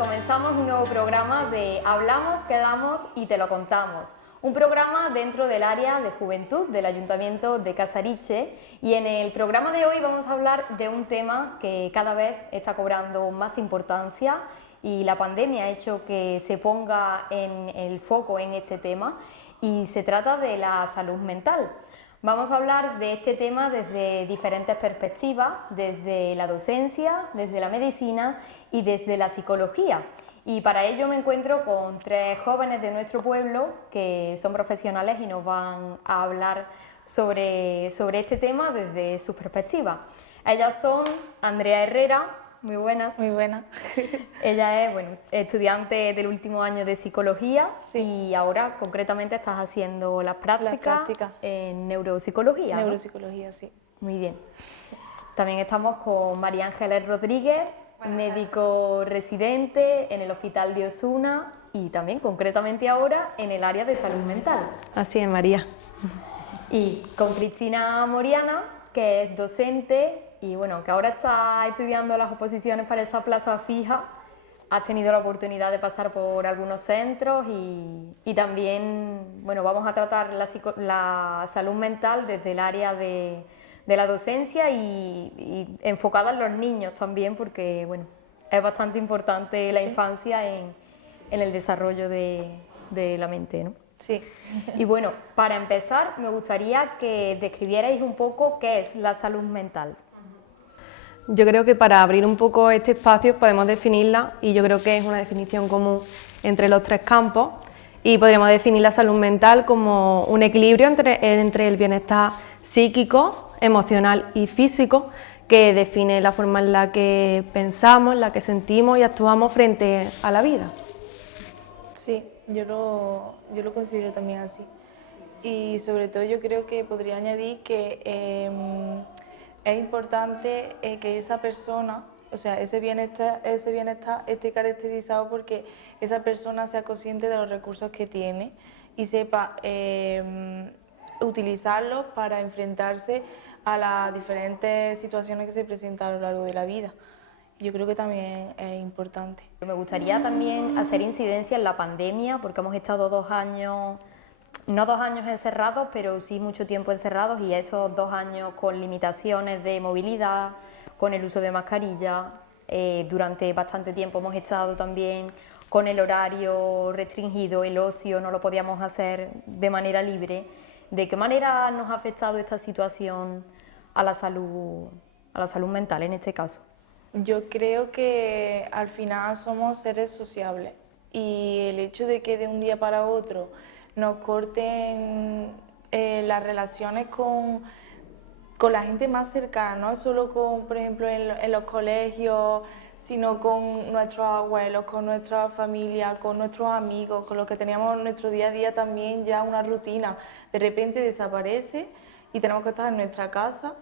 comenzamos un nuevo programa de Hablamos, Quedamos y Te lo contamos. Un programa dentro del área de juventud del Ayuntamiento de Casariche, y en el programa de hoy vamos a hablar de un tema que cada vez está cobrando más importancia y la pandemia ha hecho que se ponga en el foco en este tema, y se trata de la salud mental. Vamos a hablar de este tema desde diferentes perspectivas, desde la docencia, desde la medicina y desde la psicología. Y para ello me encuentro con tres jóvenes de nuestro pueblo que son profesionales y nos van a hablar sobre este tema desde sus perspectivas. Ellas son Andrea Herrera, muy buenas. Muy buena. Ella es estudiante del último año de psicología, Sí. Y ahora concretamente estás haciendo las prácticas en neuropsicología, ¿no? Neuropsicología, sí. Muy bien. También estamos con María Ángeles Rodríguez, médico residente en el Hospital de Osuna y también concretamente ahora en el área de salud mental. Así es, María. Y con Cristina Moriana, que es docente y bueno, que ahora está estudiando las oposiciones para esa plaza fija. Has tenido la oportunidad de pasar por algunos centros y también, bueno, vamos a tratar la salud mental desde el área de la docencia y enfocada en los niños también, porque bueno, es bastante importante la infancia en el desarrollo de la mente, ¿no? Sí. Y bueno, para empezar me gustaría que describierais un poco qué es la salud mental. Yo creo que para abrir un poco este espacio podemos definirla, y yo creo que es una definición común entre los tres campos, y podríamos definir la salud mental como un equilibrio entre el bienestar psíquico, emocional y físico, que define la forma en la que pensamos, en la que sentimos y actuamos frente a la vida. Sí, yo lo considero también así. Y sobre todo yo creo que podría añadir que es importante que esa persona, o sea, ese bienestar esté caracterizado porque esa persona sea consciente de los recursos que tiene y sepa utilizarlos para enfrentarse a las diferentes situaciones que se presentan a lo largo de la vida. Yo creo que también es importante. Me gustaría también hacer incidencia en la pandemia, porque hemos estado 2 años, no 2 años encerrados, pero sí mucho tiempo encerrados, y esos 2 años con limitaciones de movilidad, con el uso de mascarilla. Durante bastante tiempo hemos estado también con el horario restringido, el ocio no lo podíamos hacer de manera libre. ¿De qué manera nos ha afectado esta situación a la salud mental en este caso? Yo creo que al final somos seres sociables, y el hecho de que de un día para otro nos corten las relaciones con la gente más cercana, no solo con, por ejemplo, en los colegios, sino con nuestros abuelos, con nuestra familia, con nuestros amigos, con los que teníamos nuestro día a día también ya una rutina, de repente desaparece y tenemos que estar en nuestra casa.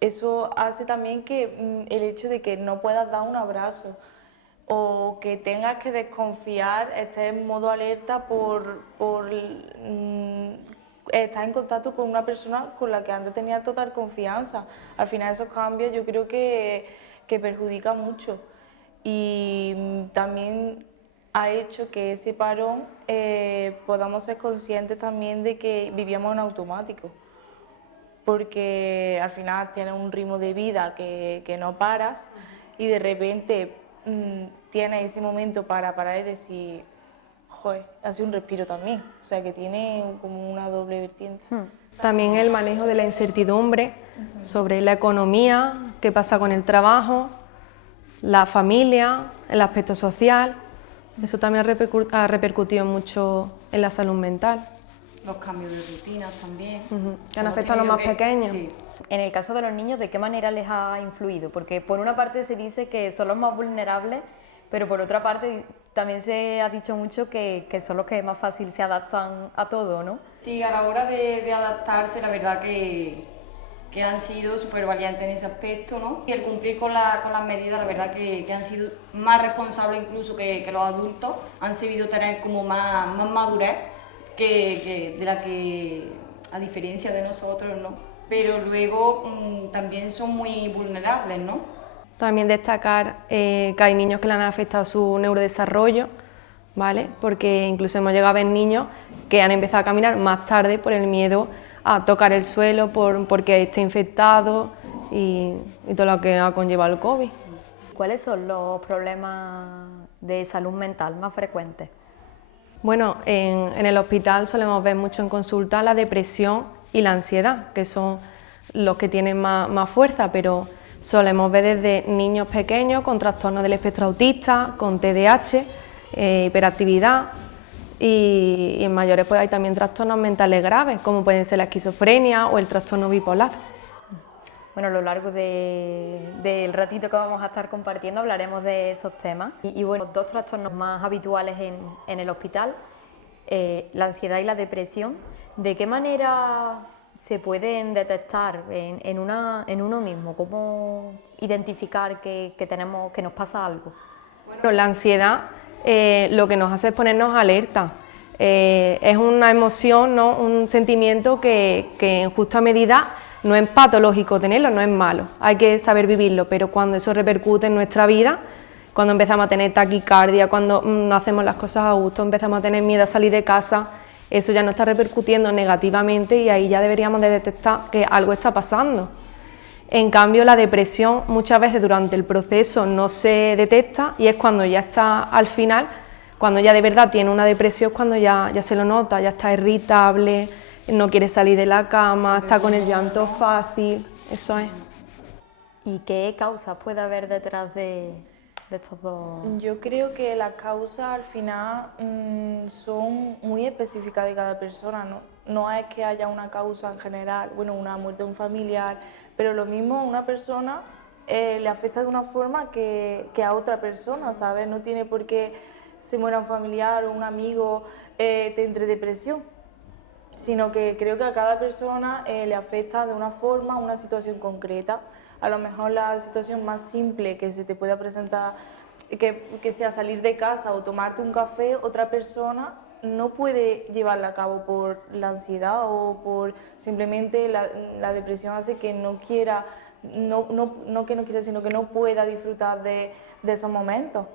Eso hace también que el hecho de que no puedas dar un abrazo o que tengas que desconfiar, estés en modo alerta por estar en contacto con una persona con la que antes tenías total confianza. Al final esos cambios yo creo que perjudican mucho, y también ha hecho que ese parón podamos ser conscientes también de que vivíamos en automático, porque al final tienes un ritmo de vida que no paras, y de repente tienes ese momento para parar y decir, joder, hace un respiro también, o sea que tiene como una doble vertiente. También el manejo de la incertidumbre sobre la economía, qué pasa con el trabajo, la familia, el aspecto social. Eso también ha repercutido mucho en la salud mental. Los cambios de rutinas también. Que han afectado a los más pequeños. Sí. En el caso de los niños, ¿de qué manera les ha influido? Porque por una parte se dice que son los más vulnerables, pero por otra parte también se ha dicho mucho que son los que más fácil se adaptan a todo, ¿no? Sí, a la hora de adaptarse, la verdad que han sido súper valientes en ese aspecto, ¿no? Y el cumplir con las medidas, la verdad que han sido más responsables incluso que los adultos, han sabido tener como más madurez de la que, a diferencia de nosotros, ¿no? Pero luego también son muy vulnerables, ¿no? También destacar que hay niños que le han afectado su neurodesarrollo, ¿vale? Porque incluso hemos llegado a ver niños que han empezado a caminar más tarde por el miedo a tocar el suelo, porque esté infectado y todo lo que ha conllevado el COVID. ¿Cuáles son los problemas de salud mental más frecuentes? Bueno, en el hospital solemos ver mucho en consulta la depresión y la ansiedad, que son los que tienen más fuerza, pero solemos ver desde niños pequeños con trastornos del espectro autista, con TDAH, hiperactividad, y en mayores pues hay también trastornos mentales graves, como pueden ser la esquizofrenia o el trastorno bipolar. Bueno, a lo largo del ratito que vamos a estar compartiendo hablaremos de esos temas. Y bueno, dos trastornos más habituales en el hospital, la ansiedad y la depresión. ¿De qué manera se pueden detectar en uno mismo? ¿Cómo identificar que nos pasa algo? Bueno, la ansiedad lo que nos hace es ponernos alerta. Es una emoción, ¿no? Un sentimiento que en justa medida no es patológico tenerlo, no es malo, hay que saber vivirlo, pero cuando eso repercute en nuestra vida, cuando empezamos a tener taquicardia, cuando no hacemos las cosas a gusto, empezamos a tener miedo a salir de casa, eso ya nos está repercutiendo negativamente y ahí ya deberíamos de detectar que algo está pasando. En cambio, la depresión muchas veces durante el proceso no se detecta y es cuando ya está al final, cuando ya de verdad tiene una depresión, cuando ya se lo nota, ya está irritable, no quiere salir de la cama, está con el llanto fácil, eso es. ¿Y qué causas puede haber detrás de estos dos? Yo creo que las causas al final son muy específicas de cada persona, ¿no? No es que haya una causa en general, bueno, una muerte de un familiar, pero lo mismo a una persona le afecta de una forma que a otra persona, ¿sabes? No tiene por qué se muera un familiar o un amigo, te entre depresión, sino que creo que a cada persona le afecta de una forma una situación concreta. A lo mejor la situación más simple que se te pueda presentar, que sea salir de casa o tomarte un café, otra persona no puede llevarla a cabo por la ansiedad o por simplemente la depresión hace que no quiera, no que no quiera, sino que no pueda disfrutar de esos momentos.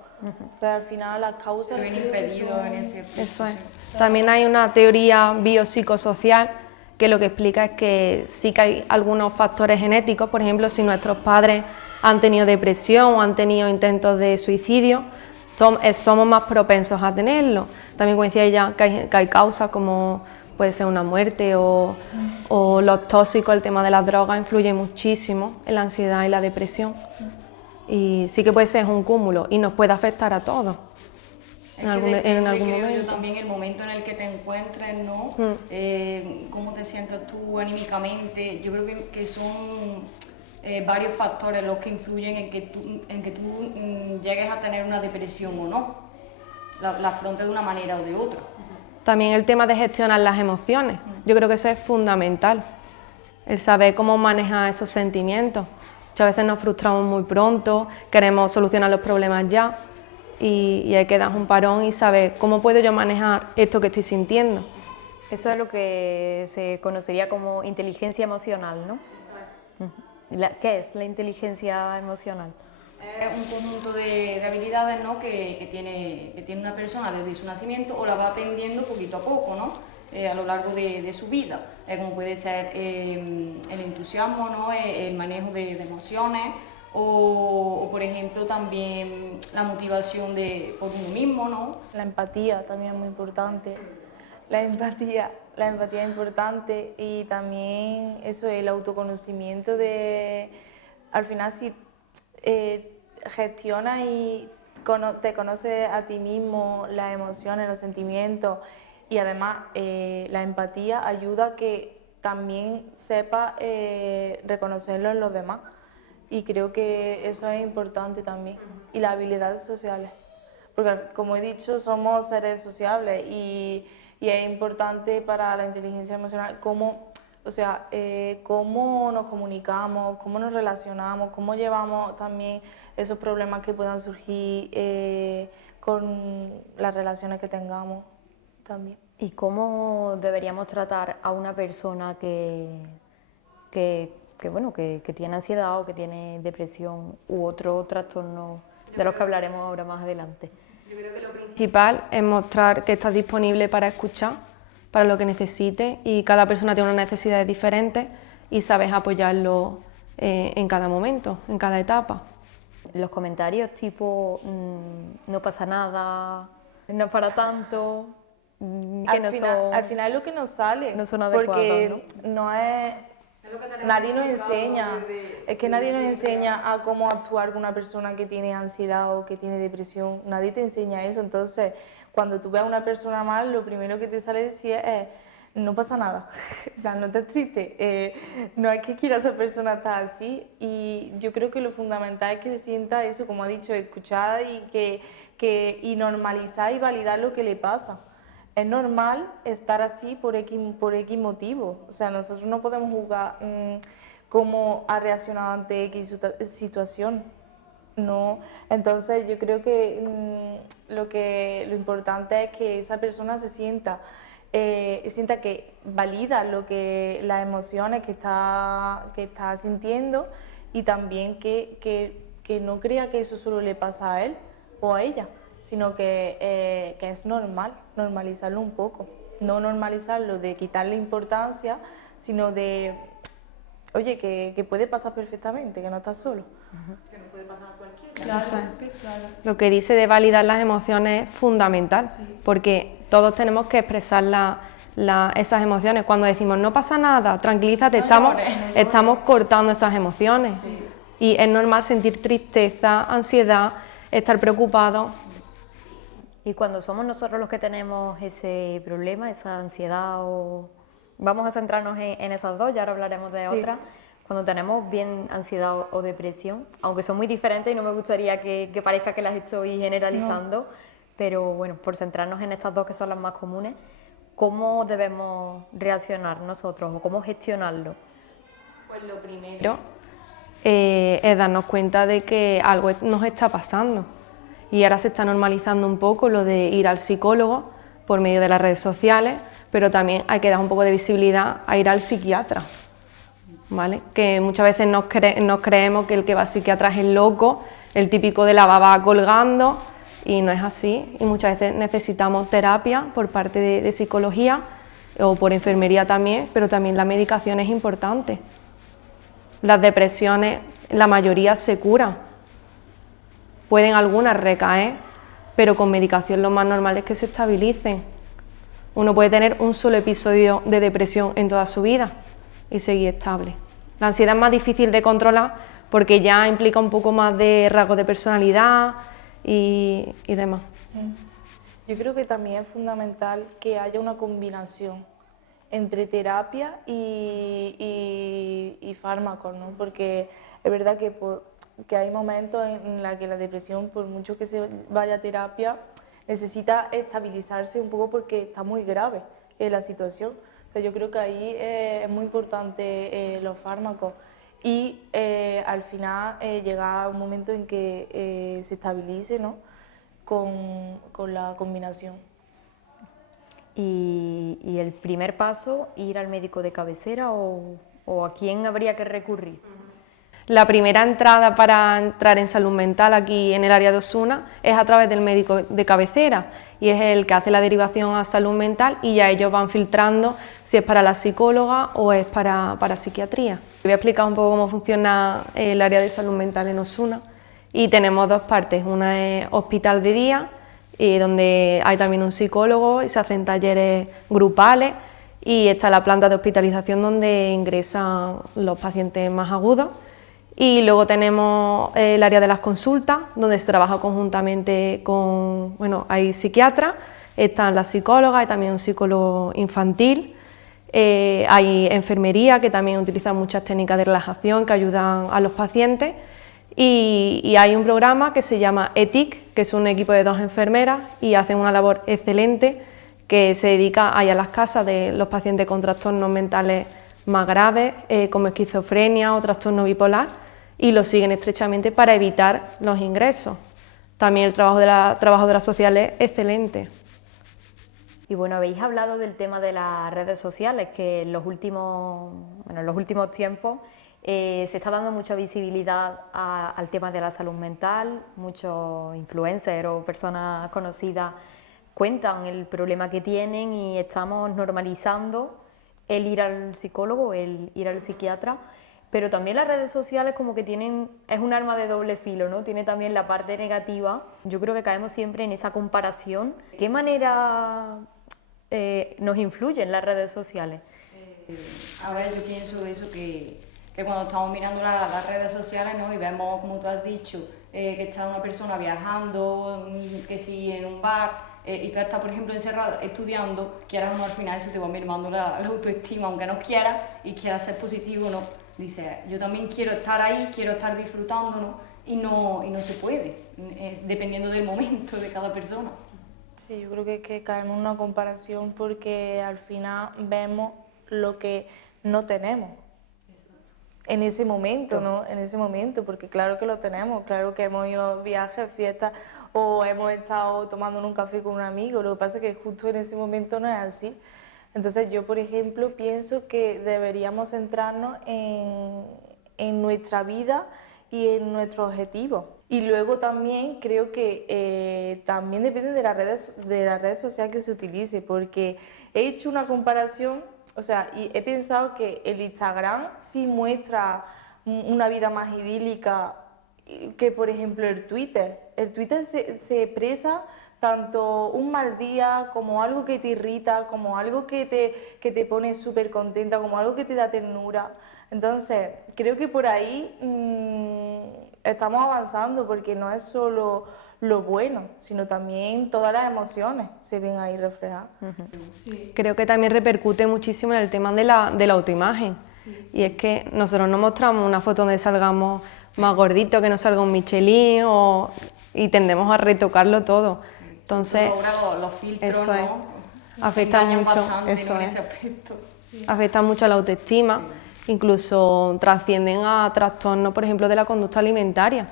Pero al final las causas... Se ven impedidos en ese proceso. Eso es. También hay una teoría biopsicosocial que lo que explica es que sí que hay algunos factores genéticos, por ejemplo, si nuestros padres han tenido depresión o han tenido intentos de suicidio, somos más propensos a tenerlo. También, como decía ella, que hay causas como puede ser una muerte o los tóxicos, el tema de las drogas influye muchísimo en la ansiedad y la depresión. Y sí que puede ser un cúmulo y nos puede afectar a todos. En algún momento. Yo también el momento en el que te encuentres, ¿no? Cómo te sientes tú anímicamente. Yo creo que son varios factores los que influyen en que tú llegues a tener una depresión o no. La afrontes de una manera o de otra. También el tema de gestionar las emociones. Yo creo que eso es fundamental. El saber cómo manejar esos sentimientos. Muchas veces nos frustramos muy pronto, queremos solucionar los problemas ya y hay que dar un parón y saber cómo puedo yo manejar esto que estoy sintiendo. Eso es lo que se conocería como inteligencia emocional, ¿no? ¿Qué es la inteligencia emocional? Es un conjunto de habilidades, ¿no? que tiene una persona desde su nacimiento o la va aprendiendo poquito a poco, ¿no? A lo largo de su vida, como puede ser el entusiasmo, ¿no? El manejo de emociones o, por ejemplo, también la motivación por uno mismo, ¿no? La empatía también es muy importante. La empatía es importante y también eso, el autoconocimiento al final si gestionas y te conoces a ti mismo, las emociones, los sentimientos y además la empatía ayuda a que también sepas reconocerlo en los demás y creo que eso es importante también y las habilidades sociales porque como he dicho somos seres sociables y es importante para la inteligencia emocional cómo nos comunicamos, cómo nos relacionamos, cómo llevamos también esos problemas que puedan surgir con las relaciones que tengamos también. ¿Y cómo deberíamos tratar a una persona que bueno, que tiene ansiedad o que tiene depresión u otro trastorno de los que hablaremos ahora más adelante. Yo creo que lo principal es mostrar que estás disponible para escuchar, para lo que necesite, y cada persona tiene unas necesidades diferentes y sabes apoyarlo en cada momento, en cada etapa. Los comentarios tipo no pasa nada, no es para tanto, Al final lo que nos sale, no son adecuados, porque no es... Nadie nos enseña, es que nadie nos enseña a cómo actuar con una persona que tiene ansiedad o que tiene depresión, nadie te enseña eso. Entonces cuando tú ves a una persona mal, lo primero que te sale decir es no pasa nada, no estés triste, no es que quiera esa persona estar así. Y yo creo que lo fundamental es que se sienta eso, como ha dicho, escuchada y normalizar y validar lo que le pasa. Es normal estar así por X motivo. O sea, nosotros no podemos juzgar cómo ha reaccionado ante X situación. No. Entonces yo creo que lo importante es que esa persona se sienta que valida las emociones que está sintiendo, y también que no crea que eso solo le pasa a él o a ella, sino que es normal, normalizarlo un poco. No normalizarlo de quitarle importancia, sino de, oye, que puede pasar perfectamente, que no estás solo. Que no puede pasar a cualquiera. Claro. Lo que dice de validar las emociones es fundamental, porque todos tenemos que expresar esas emociones. Cuando decimos no pasa nada, tranquilízate, estamos cortando esas emociones. Sí. Y es normal sentir tristeza, ansiedad, estar preocupado. Y cuando somos nosotros los que tenemos ese problema, esa ansiedad, o vamos a centrarnos en esas dos, ya ahora hablaremos de otras. Cuando tenemos bien ansiedad o depresión, aunque son muy diferentes y no me gustaría que parezca que las estoy generalizando, pero bueno, por centrarnos en estas dos que son las más comunes, ¿cómo debemos reaccionar nosotros o cómo gestionarlo? Pues lo primero es darnos cuenta de que algo nos está pasando. Y ahora se está normalizando un poco lo de ir al psicólogo por medio de las redes sociales, pero también hay que dar un poco de visibilidad a ir al psiquiatra, ¿vale? Que muchas veces nos creemos que el que va al psiquiatra es el loco, el típico de la baba colgando, y no es así. Y muchas veces necesitamos terapia por parte de psicología o por enfermería también, pero también la medicación es importante. Las depresiones, la mayoría se curan. Pueden algunas recaer, pero con medicación lo más normal es que se estabilicen. Uno puede tener un solo episodio de depresión en toda su vida y seguir estable. La ansiedad es más difícil de controlar porque ya implica un poco más de rasgos de personalidad y demás. Yo creo que también es fundamental que haya una combinación entre terapia y fármacos, ¿no? Porque es verdad que hay momentos en los que la depresión, por mucho que se vaya a terapia, necesita estabilizarse un poco porque está muy grave la situación. Entonces yo creo que ahí es muy importante los fármacos y al final llegar a un momento en que se estabilice, ¿no? con la combinación. ¿Y el primer paso, ir al médico de cabecera o a quién habría que recurrir? La primera entrada para entrar en salud mental aquí en el área de Osuna es a través del médico de cabecera, y es el que hace la derivación a salud mental, y ya ellos van filtrando si es para la psicóloga o es para psiquiatría. Voy a explicar un poco cómo funciona el área de salud mental en Osuna, y tenemos dos partes. Una es hospital de día, donde hay también un psicólogo y se hacen talleres grupales, y está la planta de hospitalización donde ingresan los pacientes más agudos. Y luego tenemos el área de las consultas, donde se trabaja conjuntamente con, hay psiquiatras, están las psicólogas, hay también un psicólogo infantil, hay enfermería, que también utiliza muchas técnicas de relajación que ayudan a los pacientes, y hay un programa que se llama ETIC, que es un equipo de 2 enfermeras y hacen una labor excelente que se dedica a ir a las casas de los pacientes con trastornos mentales más graves, como esquizofrenia o trastorno bipolar, y lo siguen estrechamente para evitar los ingresos. También el trabajo de las sociales es excelente. Y bueno, habéis hablado del tema de las redes sociales, que en los últimos tiempos Se está dando mucha visibilidad al tema de la salud mental, muchos influencers o personas conocidas cuentan el problema que tienen y estamos normalizando el ir al psicólogo, el ir al psiquiatra, pero también las redes sociales como que es un arma de doble filo, ¿no? Tiene también la parte negativa. Yo creo que caemos siempre en esa comparación. ¿De qué manera nos influyen las redes sociales? A ver, yo pienso eso que cuando estamos mirando las redes sociales, ¿no? Y vemos, como tú has dicho, que está una persona viajando, que sí, en un bar, y tú estás, por ejemplo, encerrado estudiando, quieras o no, al final eso te va mermando la autoestima, aunque no quieras y quieras ser positivo, ¿no? Dices, yo también quiero estar ahí, quiero estar disfrutando, ¿no? Y no se puede, dependiendo del momento de cada persona. Sí, yo creo que caemos en una comparación porque al final vemos lo que no tenemos. En ese momento, ¿no? En ese momento, porque claro que lo tenemos, claro que hemos ido a viajes, fiestas o hemos estado tomando un café con un amigo, lo que pasa es que justo en ese momento no es así. Entonces yo, por ejemplo, pienso que deberíamos centrarnos en nuestra vida y en nuestros objetivos. Y luego también creo que también depende de las redes sociales que se utilice, porque he hecho una comparación, o sea, y he pensado que el Instagram sí muestra una vida más idílica que, por ejemplo, el Twitter. El Twitter se expresa tanto un mal día, como algo que te irrita, como algo que te pone súper contenta, como algo que te da ternura. Entonces, creo que por ahí estamos avanzando, porque no es solo lo bueno, sino también todas las emociones se ven ahí reflejadas. Sí. Creo que también repercute muchísimo en el tema de la autoimagen. Sí. Y es que nosotros no mostramos una foto donde salgamos más gorditos, que no salga un Michelin, y tendemos a retocarlo todo. Entonces, los filtros, eso es. ¿no? Afecta mucho, eso es. Sí. Afecta mucho a la autoestima, sí. Incluso trascienden a trastornos, por ejemplo, de la conducta alimentaria.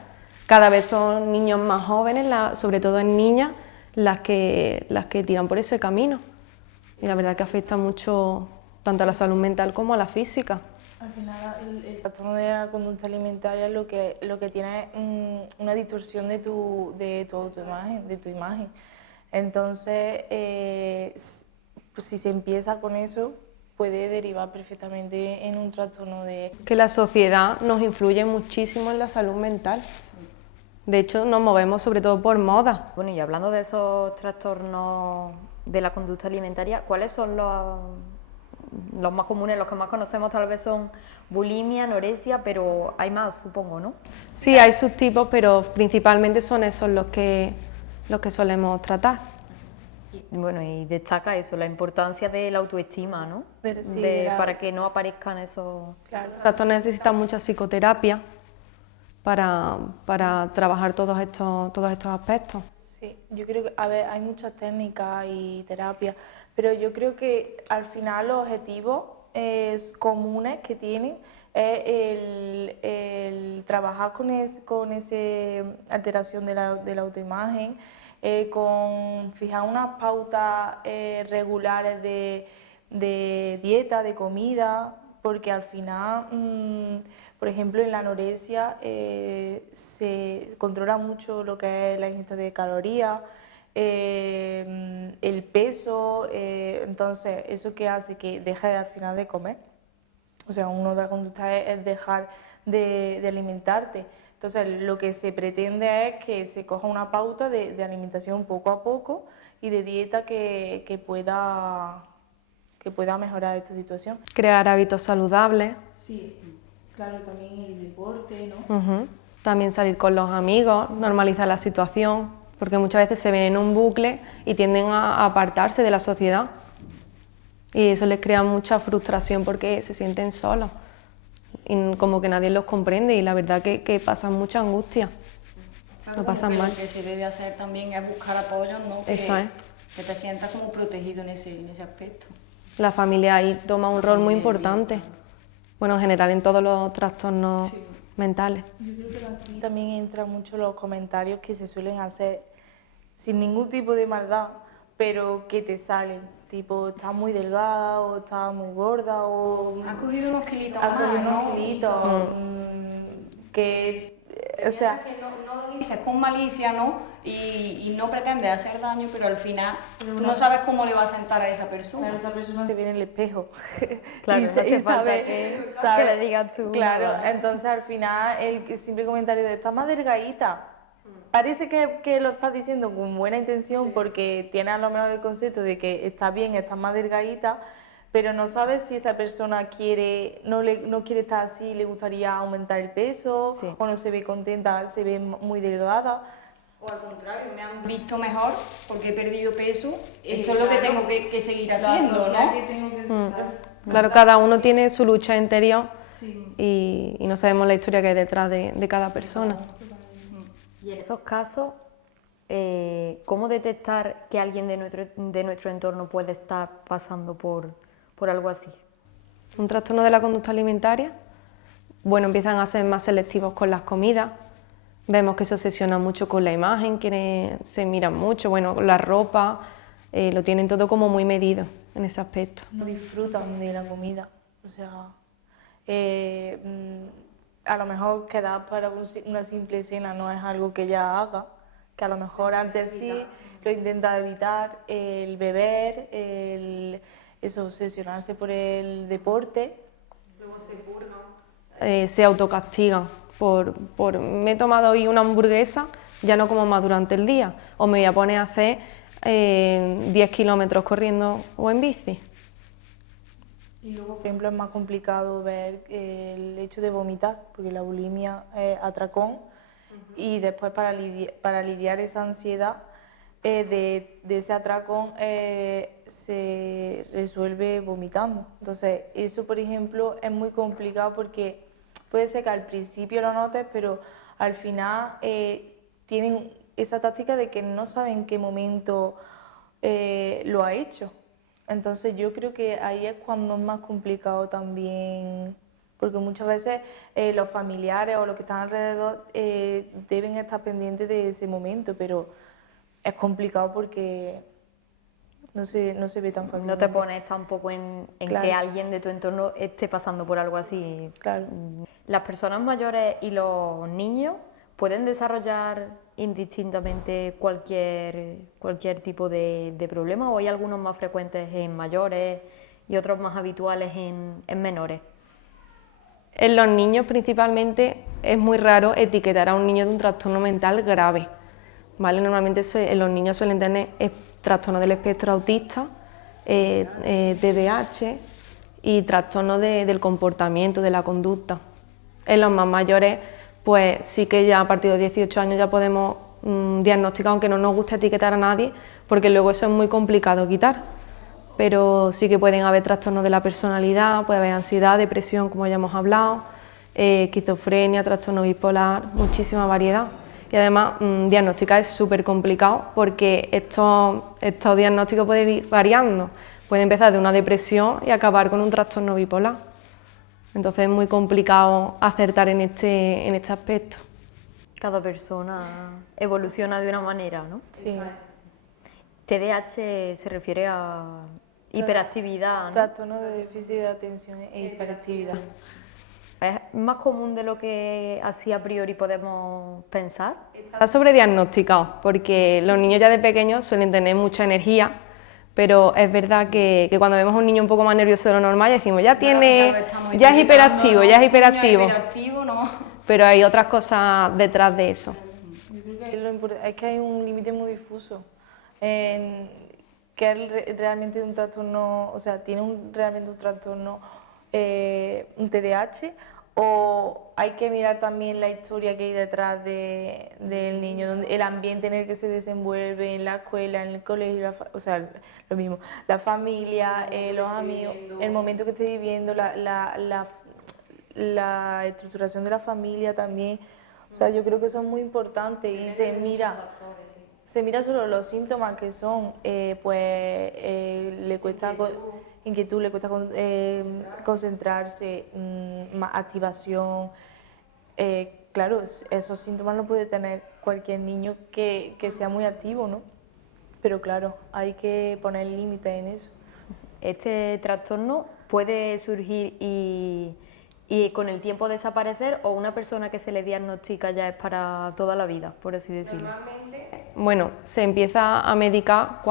Cada vez son niños más jóvenes, sobre todo en niñas, las que tiran por ese camino. Y la verdad que afecta mucho tanto a la salud mental como a la física. Al final, el trastorno de la conducta alimentaria lo que tiene es una distorsión de tu autoimagen, de tu imagen. Entonces, pues si se empieza con eso, puede derivar perfectamente en un trastorno de... Que la sociedad nos influye muchísimo en la salud mental. De hecho, nos movemos sobre todo por moda. Bueno, y hablando de esos trastornos de la conducta alimentaria, ¿cuáles son los más comunes, los que más conocemos? Tal vez son bulimia, anorexia, pero hay más, supongo, ¿no? Sí, hay subtipos, pero principalmente son esos los que solemos tratar. Bueno, y destaca eso, la importancia de la autoestima, ¿no? Sí, para que no aparezcan esos... Claro. Los trastornos necesitan mucha psicoterapia para trabajar todos estos aspectos. Sí, yo creo que, a ver, hay muchas técnicas y terapias, pero yo creo que al final los objetivos comunes que tienen es el trabajar con esa alteración de la autoimagen, con fijar unas pautas regulares de dieta, de comida, porque al final, por ejemplo, en la anorexia se controla mucho lo que es la ingesta de calorías, el peso, entonces eso que hace que dejes al final de comer. O sea, una de las conductas es dejar de alimentarte. Entonces, lo que se pretende es que se coja una pauta de alimentación poco a poco y de dieta que pueda mejorar esta situación. Crear hábitos saludables. Sí, claro, también el deporte, ¿no? También salir con los amigos, normalizar la situación, porque muchas veces se ven en un bucle y tienden a apartarse de la sociedad. Y eso les crea mucha frustración porque se sienten solos. Y como que nadie los comprende y la verdad que pasan mucha angustia. Claro, lo pasan mal. Lo que se debe hacer también es buscar apoyo, ¿no? Eso es. Que te sientas como protegido en ese aspecto. La familia ahí toma un rol muy importante. Bueno, en general en todos los trastornos mentales. Yo creo que aquí también entran mucho los comentarios que se suelen hacer sin ningún tipo de maldad, pero que te salen, tipo, estás muy delgada o estás muy gorda o Has cogido unos kilitos has más, cogido unos ¿no? kilitos, que, o sea, Que no lo dices con malicia, ¿no? Y no pretendes hacer daño, pero al final tú no sabes cómo le va a sentar a esa persona. claro, esa persona se ve en el espejo Claro, y, no hace falta sabe, que le digas tú. claro, nada. entonces al final el simple comentario de estás más delgadita, parece que lo estás diciendo con buena intención porque tienes a lo mejor el concepto de que está bien, estás más delgadita, pero no sabes si esa persona quiere, no quiere estar así, le gustaría aumentar el peso, Sí. o no se ve contenta, se ve muy delgada. O al contrario, me han visto mejor porque he perdido peso. Esto es lo que tengo que seguir haciendo, ¿no? Claro, cada uno tiene su lucha interior y no sabemos la historia que hay detrás de cada persona. Y en esos casos, ¿cómo detectar que alguien de nuestro entorno puede estar pasando por algo así? Un trastorno de la conducta alimentaria, bueno, empiezan a ser más selectivos con las comidas, vemos que se obsesionan mucho con la imagen, se miran mucho, bueno, con la ropa, lo tienen todo como muy medido en ese aspecto. No disfrutan de la comida, o sea, a lo mejor quedar para una simple cena no es algo que ella haga, que a lo mejor antes sí lo intenta evitar, el beber, eso, obsesionarse por el deporte. Se autocastigan me he tomado hoy una hamburguesa, ya no como más durante el día, o me voy a poner a hacer 10 kilómetros corriendo o en bici. Y luego, por ejemplo, es más complicado ver el hecho de vomitar, porque la bulimia es atracón, y después para lidiar esa ansiedad de ese atracón se resuelve vomitando. Entonces, eso, por ejemplo, es muy complicado porque puede ser que al principio lo notes, pero al final tienen esa táctica de que no saben en qué momento lo ha hecho. Entonces yo creo que ahí es cuando es más complicado también, porque muchas veces los familiares o los que están alrededor deben estar pendientes de ese momento, pero es complicado porque no se ve tan No fácilmente. te pones tampoco en Claro. que alguien de tu entorno esté pasando por algo así. Claro. ¿Las personas mayores y los niños pueden desarrollar indistintamente cualquier tipo de problema o hay algunos más frecuentes en mayores y otros más habituales en menores? En los niños principalmente es muy raro etiquetar a un niño de un trastorno mental grave, ¿vale? Normalmente los niños suelen tener trastorno del espectro autista, TDAH y trastorno del comportamiento, de la conducta. En los más mayores, pues sí que ya a partir de 18 años ya podemos diagnosticar, aunque no nos guste etiquetar a nadie, porque luego eso es muy complicado quitar. Pero sí que pueden haber trastornos de la personalidad, puede haber ansiedad, depresión, como ya hemos hablado, esquizofrenia, trastorno bipolar, muchísima variedad. Y además, diagnosticar es súper complicado porque estos diagnósticos pueden ir variando. Puede empezar de una depresión y acabar con un trastorno bipolar. Entonces es muy complicado acertar en este aspecto. Cada persona evoluciona de una manera, ¿no? Sí. TDAH se refiere a hiperactividad, ¿no? Trastorno de déficit de atención e hiperactividad. ¿Es más común de lo que así a priori podemos pensar? Está sobrediagnosticado porque los niños ya de pequeños suelen tener mucha energía, pero es verdad que cuando vemos a un niño un poco más nervioso de lo normal ya decimos, ya es hiperactivo, ya es hiperactivo, ¿no? pero hay otras cosas detrás de eso. Yo creo que es que hay un límite muy difuso en que es realmente un trastorno, o sea, tiene realmente un trastorno, un TDAH, o hay que mirar también la historia que hay detrás del niño, el ambiente en el que se desenvuelve, en la escuela, en el colegio, o sea, lo mismo, la familia, los amigos, el momento que esté viviendo, la estructuración de la familia también. O sea, yo creo que eso es muy importante y se mira solo los síntomas que son, le cuesta inquietud, le cuesta concentrarse, más activación. Claro, esos síntomas los puede tener cualquier niño que sea muy activo, ¿no? pero claro, hay que poner límites en eso. ¿Este trastorno puede surgir y con el tiempo desaparecer, o una persona que se le diagnostica ya es para toda la vida, por así decirlo? Bueno, se empieza a medicar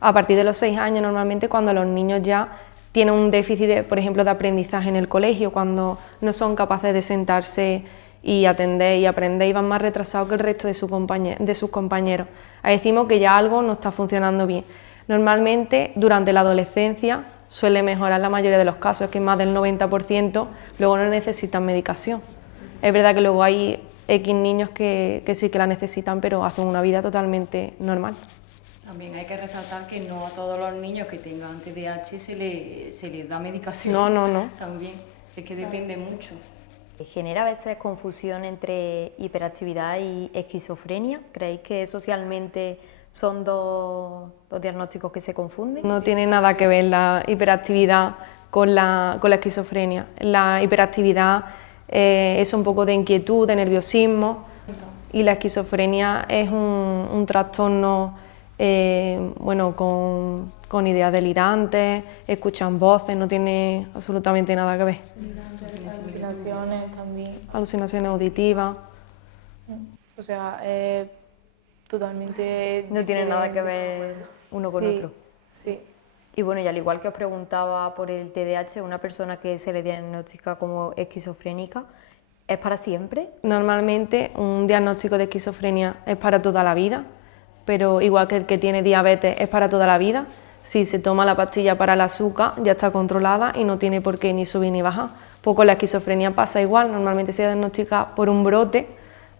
a partir de los 6 años, normalmente cuando los niños ya tienen un déficit, por ejemplo, de aprendizaje en el colegio, cuando no son capaces de sentarse y atender y aprender y van más retrasados que el resto de sus compañeros. Ahí decimos que ya algo no está funcionando bien. Normalmente, durante la adolescencia, suele mejorar la mayoría de los casos, es que más del 90% luego no necesitan medicación. Es verdad que luego hay X niños que sí que la necesitan, pero hacen una vida totalmente normal. También hay que resaltar que no a todos los niños que tengan TDAH se les da medicación. No. También, es que depende mucho. ¿Genera a veces confusión entre hiperactividad y esquizofrenia? ¿Creéis que socialmente son dos diagnósticos que se confunden? No tiene nada que ver la hiperactividad con la esquizofrenia. La hiperactividad es un poco de inquietud, de nerviosismo, y la esquizofrenia es un trastorno con ideas delirantes, escuchan voces, no tiene absolutamente nada que ver. Alucinaciones también. Alucinaciones auditivas. O sea, totalmente No tiene nada que diferente. ver uno con Sí, otro. Sí. Y bueno, y al igual que os preguntaba por el TDAH, una persona que se le diagnostica como esquizofrénica, ¿es para siempre? Normalmente un diagnóstico de esquizofrenia es para toda la vida, pero igual que el que tiene diabetes es para toda la vida. Si se toma la pastilla para el azúcar ya está controlada y no tiene por qué ni subir ni bajar. Pues con la esquizofrenia pasa igual, normalmente se diagnostica por un brote,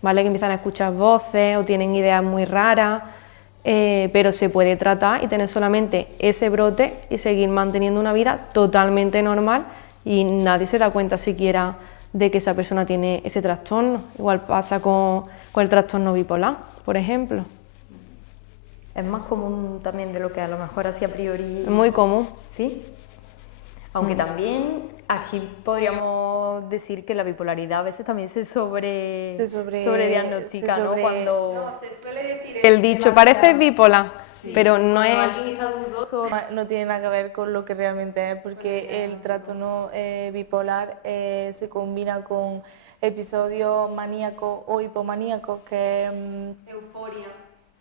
¿vale? Que empiezan a escuchar voces o tienen ideas muy raras, pero se puede tratar y tener solamente ese brote y seguir manteniendo una vida totalmente normal y nadie se da cuenta siquiera de que esa persona tiene ese trastorno. Igual pasa con el trastorno bipolar, por ejemplo. Es más común también de lo que a lo mejor así a priori... Es muy común. ¿Sí? Aunque también aquí podríamos decir que la bipolaridad a veces también se sobrediagnostica, ¿no? Cuando se suele decir el dicho, parece bipolar, pero no es... alguien está dudoso... No tiene nada que ver con lo que realmente es, porque el trastorno bipolar se combina con episodios maníacos o hipomaníacos, que es euforia.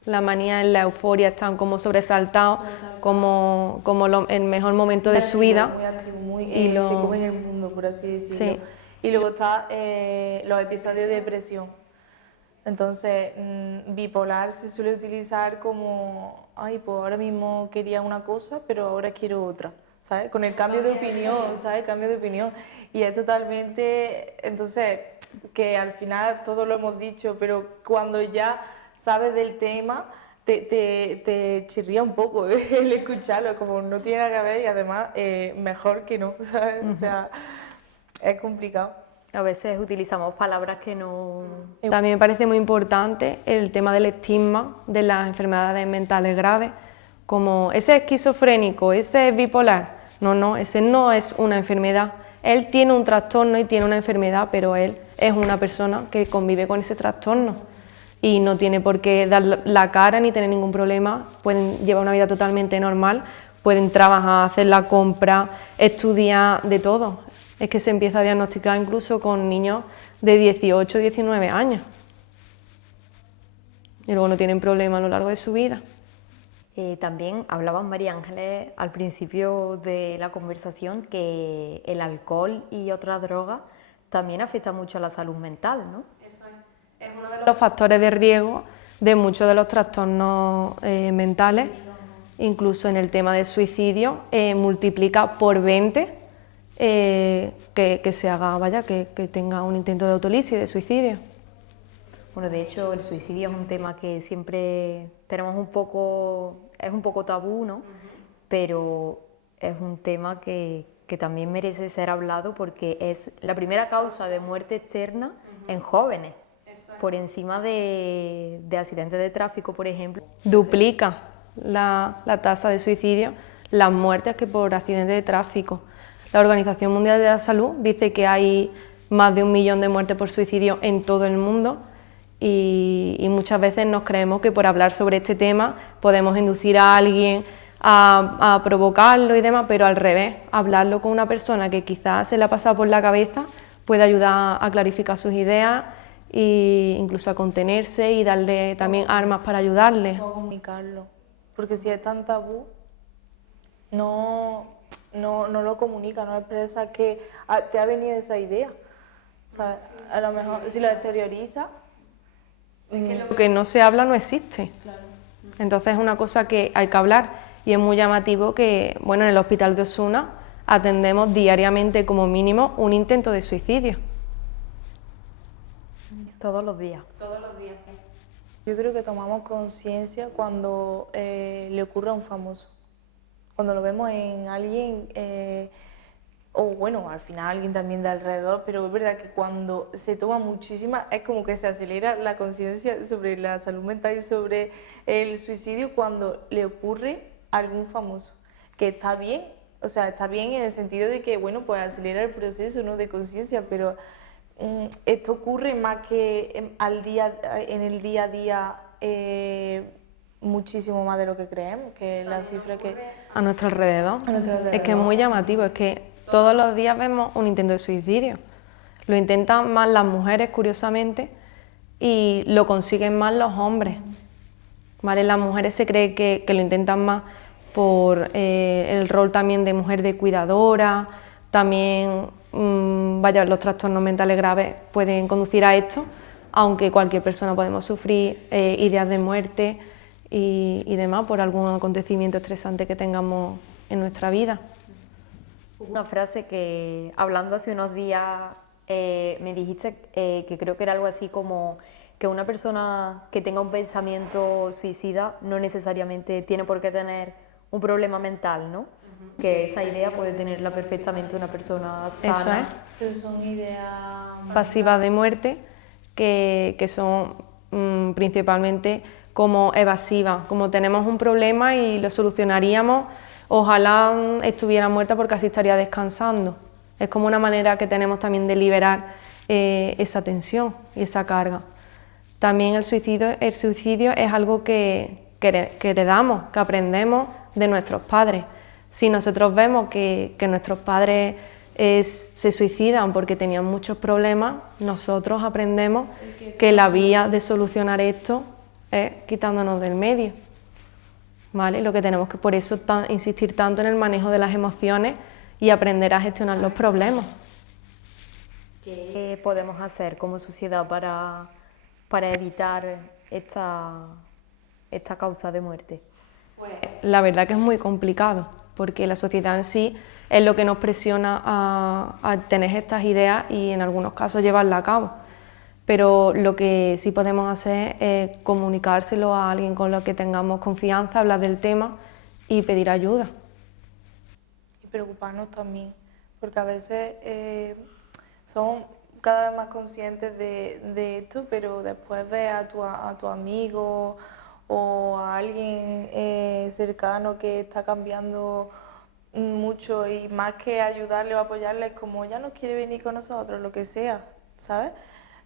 La manía y la euforia están como sobresaltados, como el mejor momento de su vida. Muy activo, Y se come en el mundo, por así decirlo. Sí. Y luego está los episodios de depresión. Entonces, bipolar se suele utilizar como, ay, pues ahora mismo quería una cosa, pero ahora quiero otra, ¿sabes? Con el cambio de opinión, ¿sabes? Cambio de opinión. Y es totalmente, entonces, que al final todos lo hemos dicho, pero cuando ya sabes del tema, te chirría un poco el escucharlo, como no tiene nada que ver y además mejor que no, ¿sabes? O sea, es complicado. A veces utilizamos palabras que no... También me parece muy importante el tema del estigma de las enfermedades mentales graves, como ese es esquizofrénico, ese es bipolar. No, ese no es una enfermedad. Él tiene un trastorno y tiene una enfermedad, pero él es una persona que convive con ese trastorno y no tiene por qué dar la cara ni tener ningún problema. Pueden llevar una vida totalmente normal, pueden trabajar, hacer la compra, estudiar, de todo. Es que se empieza a diagnosticar incluso con niños de 18, 19 años. Y luego no tienen problema a lo largo de su vida. También hablaba María Ángeles al principio de la conversación que el alcohol y otras drogas también afectan mucho a la salud mental, ¿no? Eso es uno de los factores de riesgo de muchos de los trastornos mentales. Incluso en el tema del suicidio multiplica por 20 que se haga, que tenga un intento de autolipsis, de suicidio. Bueno, de hecho, el suicidio es un tema que siempre tenemos es un poco tabú, ¿no? Pero es un tema que también merece ser hablado porque es la primera causa de muerte externa en jóvenes, por encima de accidentes de tráfico, por ejemplo. Duplica la tasa de suicidio las muertes que por accidentes de tráfico. La Organización Mundial de la Salud dice que hay más de 1 millón de muertes por suicidio en todo el mundo y muchas veces nos creemos que por hablar sobre este tema podemos inducir a alguien a provocarlo y demás, pero al revés, hablarlo con una persona que quizás se le ha pasado por la cabeza puede ayudar a clarificar sus ideas e incluso a contenerse y darle también armas para ayudarle. O comunicarlo, porque si es tan tabú, no lo comunica, no expresa que te ha venido esa idea, ¿sabes? A lo mejor si lo exterioriza... Lo que no se habla no existe. Claro. Entonces es una cosa que hay que hablar y es muy llamativo que, bueno, en el hospital de Osuna atendemos diariamente como mínimo un intento de suicidio. Todos los días. Yo creo que tomamos conciencia cuando le ocurre a un famoso, cuando lo vemos en alguien, o bueno, al final alguien también de alrededor, pero es verdad que cuando se toma muchísima, es como que se acelera la conciencia sobre la salud mental y sobre el suicidio cuando le ocurre a algún famoso, que está bien, o sea, está bien en el sentido de que, bueno, pues acelera el proceso, ¿no?, de conciencia, pero esto ocurre más que en el día a día, muchísimo más de lo que creemos, que la cifra que... A nuestro alrededor. A nuestro alrededor. Es que es muy llamativo, es que todos los días vemos un intento de suicidio. Lo intentan más las mujeres, curiosamente, y lo consiguen más los hombres. ¿Vale? Las mujeres se cree que lo intentan más por el rol también de mujer de cuidadora, también los trastornos mentales graves pueden conducir a esto, aunque cualquier persona podemos sufrir ideas de muerte y demás por algún acontecimiento estresante que tengamos en nuestra vida. Una frase que, hablando hace unos días, me dijiste que creo que era algo así como que una persona que tenga un pensamiento suicida no necesariamente tiene por qué tener un problema mental, ¿no? Que esa idea puede tenerla perfectamente una persona sana. Eso es. Pero son ideas... Pasivas de muerte que son principalmente como evasivas, como tenemos un problema y lo solucionaríamos, ojalá estuviera muerta porque así estaría descansando. Es como una manera que tenemos también de liberar esa tensión y esa carga. También el suicidio es algo que heredamos, que aprendemos de nuestros padres. Si nosotros vemos que nuestros padres se suicidan porque tenían muchos problemas, nosotros aprendemos que la vía de solucionar esto es quitándonos del medio. ¿Vale? Lo que tenemos que por eso insistir tanto en el manejo de las emociones y aprender a gestionar los problemas. ¿Qué podemos hacer como sociedad para evitar esta causa de muerte? Pues la verdad que es muy complicado, porque la sociedad en sí es lo que nos presiona a tener estas ideas y en algunos casos llevarlas a cabo. Pero lo que sí podemos hacer es comunicárselo a alguien con lo que tengamos confianza, hablar del tema y pedir ayuda. Y preocuparnos también, porque a veces somos cada vez más conscientes de esto, pero después ves a tu amigo o a alguien cercano que está cambiando mucho y más que ayudarle o apoyarle es como ya no quiere venir con nosotros, lo que sea, ¿sabes?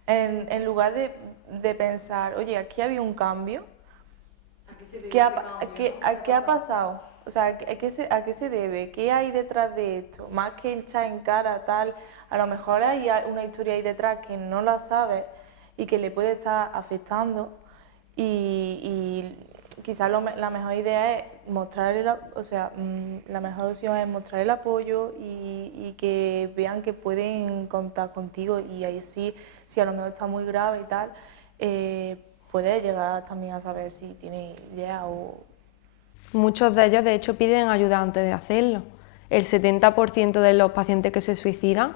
En lugar de pensar, oye, aquí había un cambio, ¿qué ha pasado? O sea, ¿a qué se debe? ¿Qué hay detrás de esto? Más que echar en cara tal, a lo mejor hay una historia ahí detrás que no la sabes y que le puede estar afectando y quizás la mejor idea es mostrarle, la mejor opción es mostrar el apoyo y que vean que pueden contar contigo y ahí sí, si a lo mejor está muy grave y tal, puedes llegar también a saber si tiene idea o... Muchos de ellos, de hecho, piden ayuda antes de hacerlo. El 70% de los pacientes que se suicidan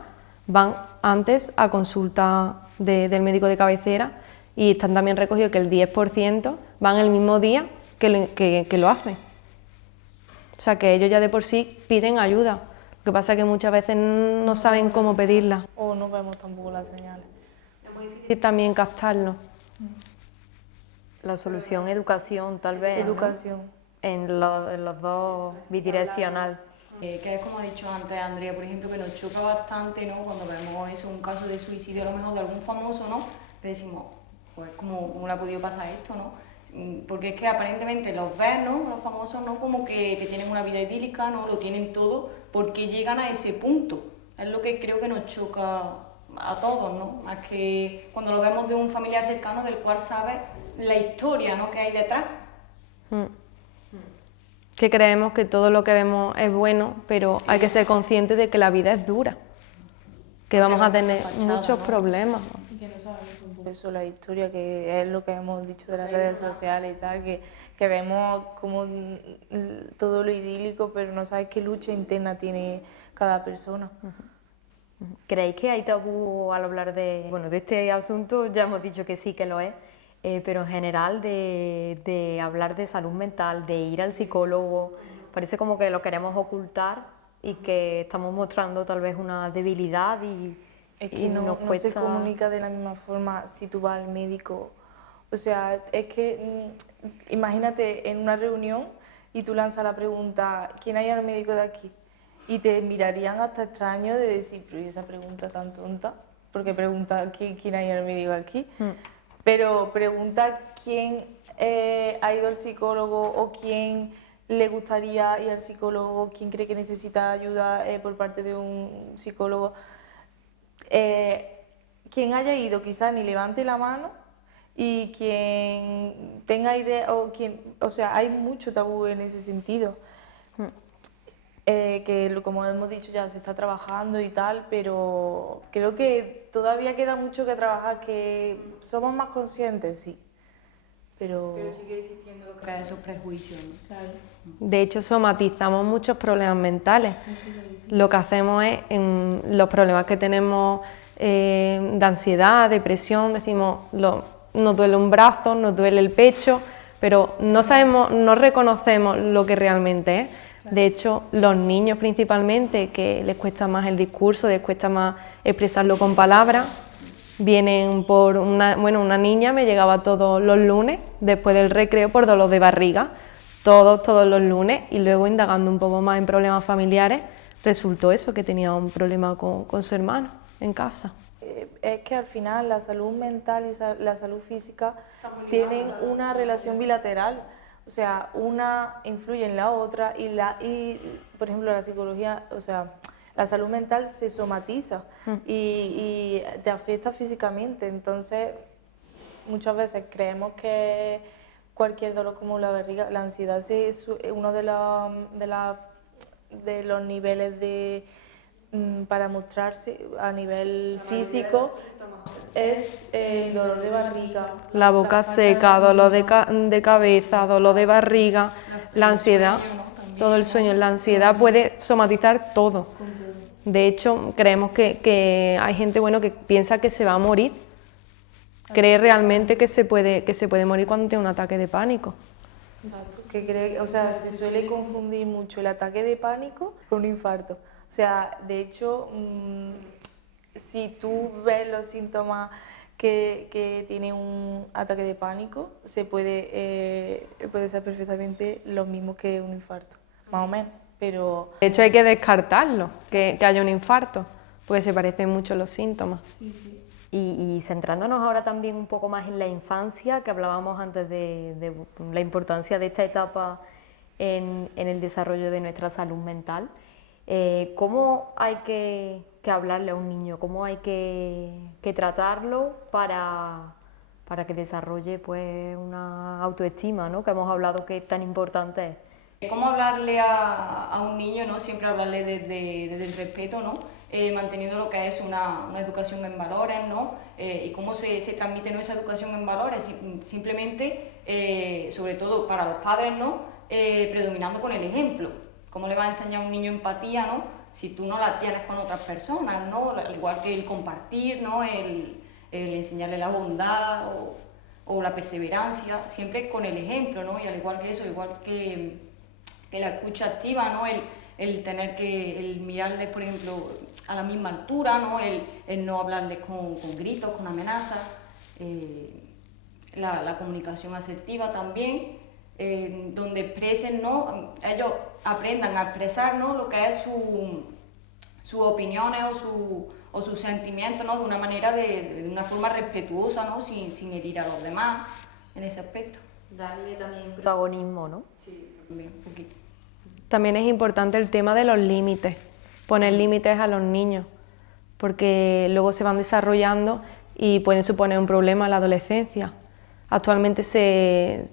van antes a consulta del médico de cabecera y están también recogidos que el 10% van el mismo día que lo hacen. O sea, que ellos ya de por sí piden ayuda. Lo que pasa es que muchas veces no saben cómo pedirla. O no vemos tampoco las señales. Es muy difícil también captarlo. La solución, educación, tal vez. Educación. ¿No? En los dos, bidireccional. Que es como ha dicho antes Andrea, por ejemplo, que nos choca bastante, ¿no? Cuando vemos eso, un caso de suicidio a lo mejor de algún famoso, ¿no? Que decimos, pues cómo le ha podido pasar esto, ¿no? Porque es que aparentemente los ves, ¿no? Los famosos, ¿no? Como que tienen una vida idílica, ¿no? Lo tienen todo, porque llegan a ese punto. Es lo que creo que nos choca a todos, ¿no? Más que cuando lo vemos de un familiar cercano del cual sabes la historia, ¿no? Que hay detrás. Que creemos que todo lo que vemos es bueno, pero hay que ser conscientes de que la vida es dura, que vamos a tener muchos problemas. Eso, la historia, que es lo que hemos dicho de las redes sociales y tal, que vemos como todo lo idílico, pero no sabes qué lucha interna tiene cada persona. ¿Creéis que hay tabú al hablar de este asunto? Ya hemos dicho que sí que lo es, pero en general de hablar de salud mental, de ir al psicólogo, parece como que lo queremos ocultar y que estamos mostrando tal vez una debilidad y es que no se comunica de la misma forma si tú vas al médico. O sea, es que imagínate en una reunión y tú lanzas la pregunta, ¿quién hay al médico de aquí? Y te mirarían hasta extraño de decir, pero ¿y esa pregunta tan tonta? Porque pregunta quién hay al médico aquí. Pero pregunta quién ha ido al psicólogo o quién le gustaría ir al psicólogo, quién cree que necesita ayuda por parte de un psicólogo. Quien haya ido quizás ni levante la mano y quien tenga idea o sea, hay mucho tabú en ese sentido. Que como hemos dicho ya se está trabajando y tal, pero creo que todavía queda mucho que trabajar, que somos más conscientes, sí. Pero sigue existiendo lo que es esos prejuicios, ¿no? Claro. De hecho, somatizamos muchos problemas mentales. Lo que hacemos es, en los problemas que tenemos de ansiedad, depresión, decimos, nos duele un brazo, nos duele el pecho, pero no sabemos, no reconocemos lo que realmente es. De hecho, los niños principalmente, que les cuesta más el discurso, les cuesta más expresarlo con palabras, vienen por una niña me llegaba todos los lunes, después del recreo, por dolor de barriga, todos los lunes, y luego indagando un poco más en problemas familiares, resultó eso, que tenía un problema con su hermano en casa. Es que al final la salud mental y la salud física tienen una relación bilateral. O sea, una influye en la otra y por ejemplo, la psicología, o sea, la salud mental se somatiza y te afecta físicamente. Entonces, muchas veces creemos que cualquier dolor como la barriga, la ansiedad es uno de los niveles para mostrarse a nivel físico. Es el dolor de barriga. La boca seca, dolor de cabeza, dolor de barriga, la ansiedad, todo el sueño. La ansiedad puede somatizar todo. De hecho, creemos que hay gente que piensa que se va a morir. Cree realmente que se puede morir cuando tiene un ataque de pánico. Exacto. Que cree, o sea, se suele confundir mucho el ataque de pánico con un infarto. O sea, de hecho, si tú ves los síntomas que tiene un ataque de pánico, puede ser perfectamente lo mismo que un infarto, más o menos, pero... De hecho, hay que descartarlo, que haya un infarto, porque se parecen mucho los síntomas. Sí. Y centrándonos ahora también un poco más en la infancia, que hablábamos antes de la importancia de esta etapa en el desarrollo de nuestra salud mental, ¿cómo hay que hablarle a un niño? ¿Cómo hay que tratarlo para que desarrolle pues una autoestima, ¿no? Que hemos hablado que es tan importante es? ¿Cómo hablarle a un niño, ¿no? Siempre hablarle desde el respeto, ¿no? Manteniendo lo que es una educación en valores, ¿no? Y cómo se transmite, ¿no?, esa educación en valores, simplemente, sobre todo para los padres, ¿no? Predominando con el ejemplo. ¿Cómo le va a enseñar a un niño empatía, ¿no?, si tú no la tienes con otras personas, ¿no? Al igual que el compartir, ¿no?, el enseñarle la bondad o la perseverancia, siempre con el ejemplo, ¿no? Y al igual que eso, igual que la escucha activa, ¿no? El mirarles, por ejemplo, a la misma altura, ¿no? El no hablarles con gritos, con amenazas, la comunicación asertiva también, donde expresen, ¿no? Ellos aprendan a expresar, ¿no?, lo que es sus opiniones o o sus sentimientos, ¿no? De una manera, de una forma respetuosa, ¿no? Sin herir a los demás en ese aspecto. Darle también protagonismo, ¿no? Sí, también un poquito. También es importante el tema de los límites, poner límites a los niños, porque luego se van desarrollando y pueden suponer un problema en la adolescencia. Actualmente se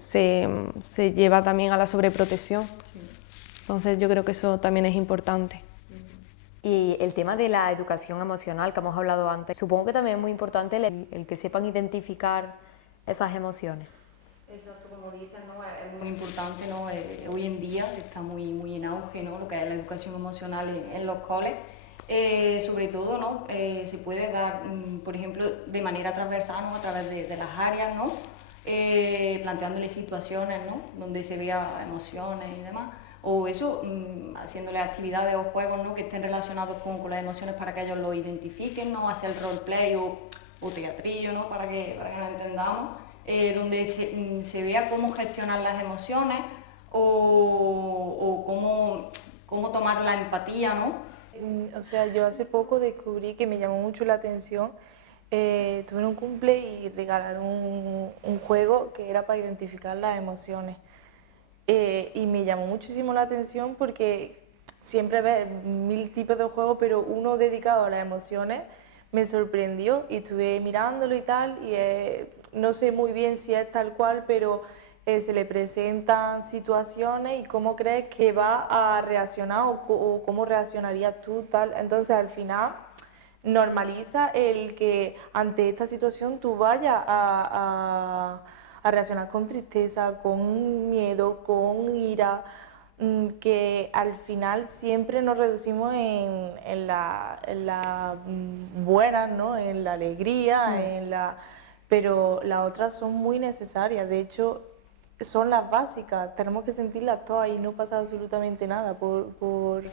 lleva también a la sobreprotección, entonces yo creo que eso también es importante. Y el tema de la educación emocional que hemos hablado antes, supongo que también es muy importante el que sepan identificar esas emociones. Exacto, como dices, ¿no? Es muy importante, ¿no? Hoy en día está muy en auge, ¿no? Lo que es la educación emocional en los coles. Sobre todo, ¿no? Se puede dar, por ejemplo, de manera transversal, ¿no? A través de las áreas, ¿no? Planteándole situaciones, ¿no? Donde se vea emociones y demás. O eso, haciéndole actividades o juegos, ¿no? Que estén relacionados con las emociones para que ellos lo identifiquen, ¿no? Hacer roleplay o teatrillo, ¿no? Para que lo entendamos. Donde se vea cómo gestionar las emociones o cómo tomar la empatía, ¿no? O sea, yo hace poco descubrí que me llamó mucho la atención. Tuve un cumple y regalaron un juego que era para identificar las emociones. Y me llamó muchísimo la atención porque siempre ves 1000 tipos de juegos, pero uno dedicado a las emociones me sorprendió y estuve mirándolo y tal, y no sé muy bien si es tal cual, pero se le presentan situaciones y cómo crees que va a reaccionar o cómo reaccionarías tú, tal. Entonces al final normaliza el que ante esta situación tú vayas a reaccionar con tristeza, con miedo, con ira, que al final siempre nos reducimos en la buena, ¿no? En la alegría, pero las otras son muy necesarias. De hecho, son las básicas. Tenemos que sentirlas todas y no pasa absolutamente nada por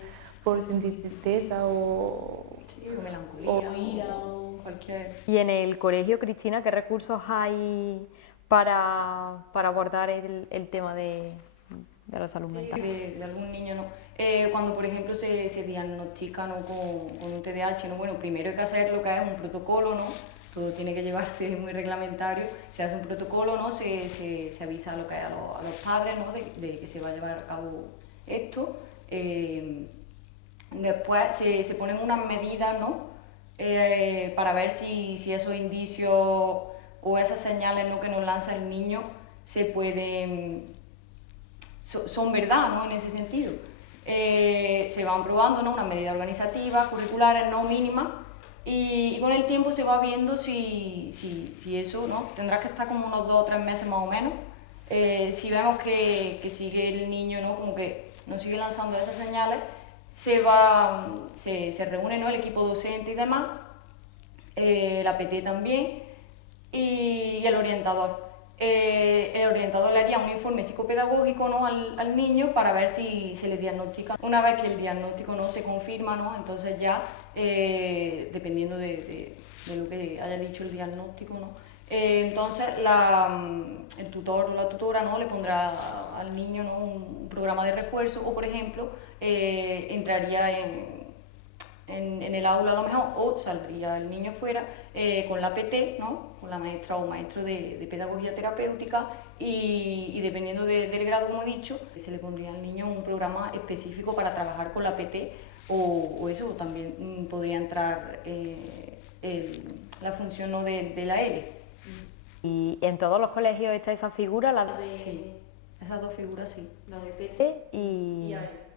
sentir tristeza o melancolía, o ira o cualquier... Y en el colegio, Cristina, ¿qué recursos hay para abordar el tema de la salud mental? De algún niño, ¿no? Cuando, por ejemplo, se diagnostica, ¿no? con un TDAH, ¿no? Bueno, primero hay que hacer lo que es un protocolo, ¿no? Todo tiene que llevarse muy reglamentario, se hace un protocolo, ¿no? Se avisa lo que hay a los padres, ¿no? De que se va a llevar a cabo esto. Después se ponen unas medidas, ¿no? Para ver si esos indicios o esas señales, ¿no? Que nos lanza el niño se pueden... son verdad, ¿no? En ese sentido. Se van probando, ¿no? Unas medidas organizativas, curriculares, no mínimas, y con el tiempo se va viendo si eso, ¿no? Tendrás que estar como unos 2 o 3 meses más o menos. Si vemos que sigue el niño, ¿no? Como que nos sigue lanzando esas señales, se reúne, ¿no? El equipo docente y demás, la PT también, y el orientador. El orientador le haría un informe psicopedagógico, ¿no? al niño para ver si se le diagnostica. Una vez que el diagnóstico no se confirma, ¿no? Entonces ya, dependiendo de lo que haya dicho el diagnóstico, ¿no? Entonces el tutor o la tutora, ¿no? Le pondrá al niño, ¿no? un programa de refuerzo o, por ejemplo, entraría en el aula a lo mejor, o saldría el niño fuera con la PT, ¿no? Con la maestra o maestro de pedagogía terapéutica, y dependiendo del grado, como he dicho, se le pondría al niño un programa específico para trabajar con la PT, o eso, también podría entrar la función, ¿no? de la L. Y en todos los colegios está esa figura, la de... Sí, esas dos figuras sí. La de PT y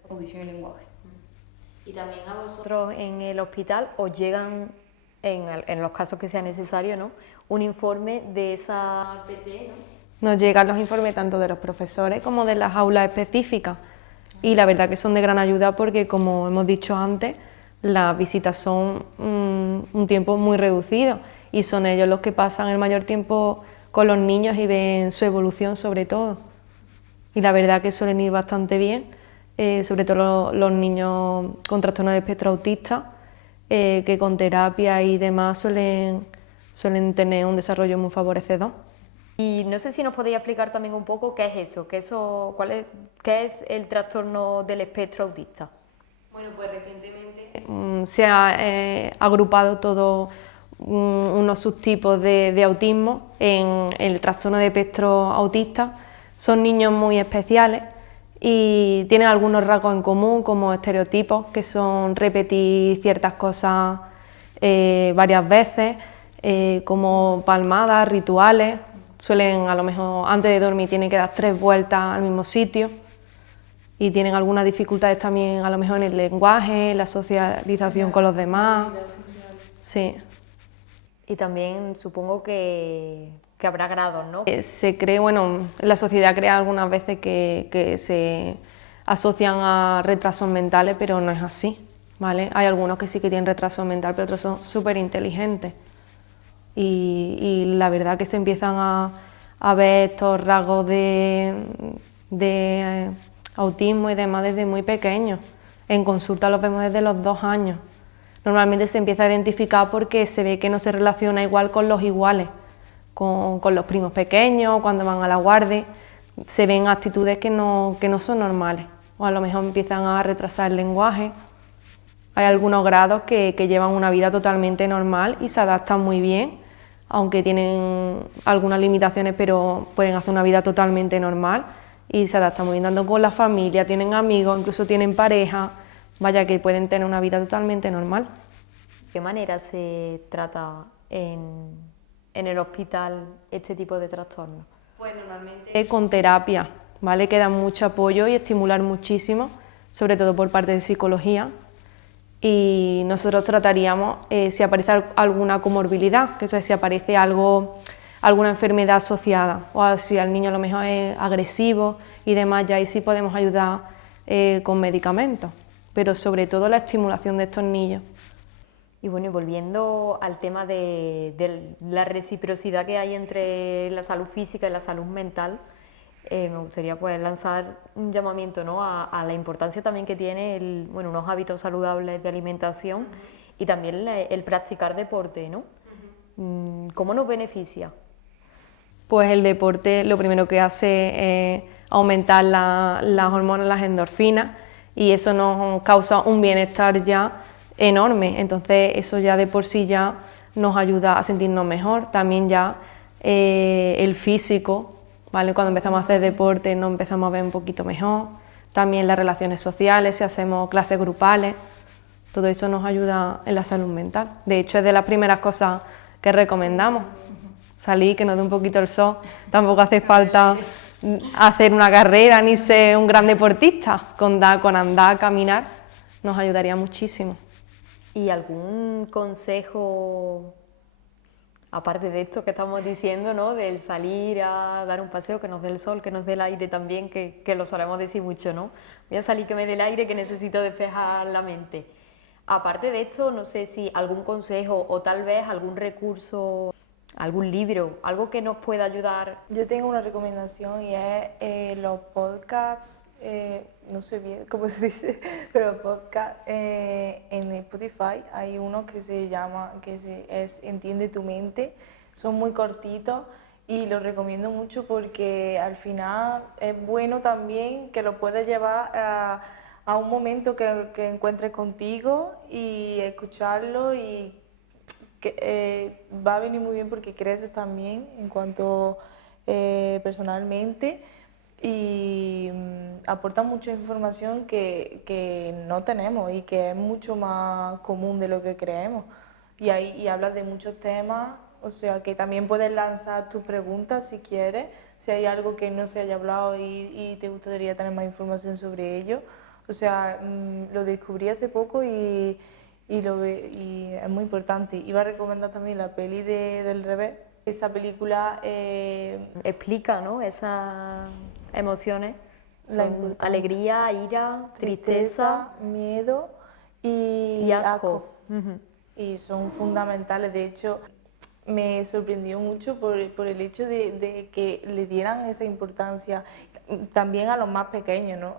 Audición y lenguaje. Y también a vosotros en el hospital os llegan, en los casos que sea necesario, ¿no? Un informe de esa PT, ¿no? Nos llegan los informes tanto de los profesores como de las aulas específicas, y la verdad que son de gran ayuda porque, como hemos dicho antes, las visitas son un tiempo muy reducido y son ellos los que pasan el mayor tiempo con los niños y ven su evolución sobre todo. Y la verdad que suelen ir bastante bien, sobre todo los niños con trastorno de espectro autista, que con terapia y demás suelen tener un desarrollo muy favorecedor. Y no sé si nos podéis explicar también un poco qué es eso, qué es el trastorno del espectro autista. Bueno, pues recientemente que se ha agrupado todos unos subtipos de autismo en el trastorno de espectro autista. Son niños muy especiales y tienen algunos rasgos en común, como estereotipos, que son repetir ciertas cosas varias veces, como palmadas, rituales. Suelen, a lo mejor, antes de dormir tienen que dar 3 vueltas al mismo sitio, y tienen algunas dificultades también, a lo mejor en el lenguaje, la socialización con los demás. Sí. Y también supongo que habrá grados, ¿no? Se cree, bueno, la sociedad crea algunas veces que se asocian a retrasos mentales, pero no es así, ¿vale? Hay algunos que sí que tienen retraso mental, pero otros son súper inteligentes. Y la verdad que se empiezan a ver estos rasgos de autismo y demás desde muy pequeños. En consulta los vemos desde los 2 años. Normalmente se empieza a identificar porque se ve que no se relaciona igual con los iguales, con los primos pequeños, cuando van a la guardia, se ven actitudes que no son normales, o a lo mejor empiezan a retrasar el lenguaje. Hay algunos grados que llevan una vida totalmente normal y se adaptan muy bien, aunque tienen algunas limitaciones, pero pueden hacer una vida totalmente normal y se adaptan muy bien, tanto con la familia, tienen amigos, incluso tienen pareja, vaya que pueden tener una vida totalmente normal. ¿De qué manera se trata en el hospital este tipo de trastornos? Pues normalmente con terapia, ¿vale? Que dan mucho apoyo y estimular muchísimo, sobre todo por parte de psicología. Y nosotros trataríamos si aparece alguna comorbilidad, que eso es si aparece alguna enfermedad asociada, o si al niño a lo mejor es agresivo y demás, ya ahí sí podemos ayudar con medicamentos, pero sobre todo la estimulación de estos niños. Y bueno, y volviendo al tema de la reciprocidad que hay entre la salud física y la salud mental, me gustaría pues lanzar un llamamiento, ¿no?, a la importancia también que tiene unos hábitos saludables de alimentación y también el practicar deporte, ¿no? ¿Cómo nos beneficia? Pues el deporte lo primero que hace es aumentar las hormonas, las endorfinas, y eso nos causa un bienestar ya enorme. Entonces eso ya de por sí ya nos ayuda a sentirnos mejor. También ya el físico, ¿vale? Cuando empezamos a hacer deporte nos empezamos a ver un poquito mejor. También las relaciones sociales, si hacemos clases grupales, todo eso nos ayuda en la salud mental. De hecho es de las primeras cosas que recomendamos. Salir, que nos dé un poquito el sol. Tampoco hace falta hacer una carrera ni ser un gran deportista. Con andar, caminar, nos ayudaría muchísimo. ¿Y algún consejo, aparte de esto que estamos diciendo, ¿no?, del salir a dar un paseo, que nos dé el sol, que nos dé el aire también, que lo solemos decir mucho, ¿no? Voy a salir que me dé el aire, que necesito despejar la mente. Aparte de esto, no sé si algún consejo o tal vez algún recurso, algún libro, algo que nos pueda ayudar. Yo tengo una recomendación y es los podcasts, no sé bien cómo se dice, pero podcast en Spotify hay uno que se llama, es Entiende tu mente, son muy cortitos y los recomiendo mucho porque al final es bueno también que lo puedes llevar a un momento que encuentres contigo y escucharlo, y que va a venir muy bien porque creces también en cuanto personalmente, y aporta mucha información que no tenemos y que es mucho más común de lo que creemos. Y hablas de muchos temas, o sea que también puedes lanzar tus preguntas si quieres, si hay algo que no se haya hablado y te gustaría tener más información sobre ello. O sea, lo descubrí hace poco y es muy importante. Iba a recomendar también la peli del revés. Esa película Explica, ¿no?, esas emociones, la son importancia. alegría, ira, tristeza miedo y asco. Y son fundamentales. De hecho, me sorprendió mucho por el hecho de que le dieran esa importancia también a los más pequeños, ¿no?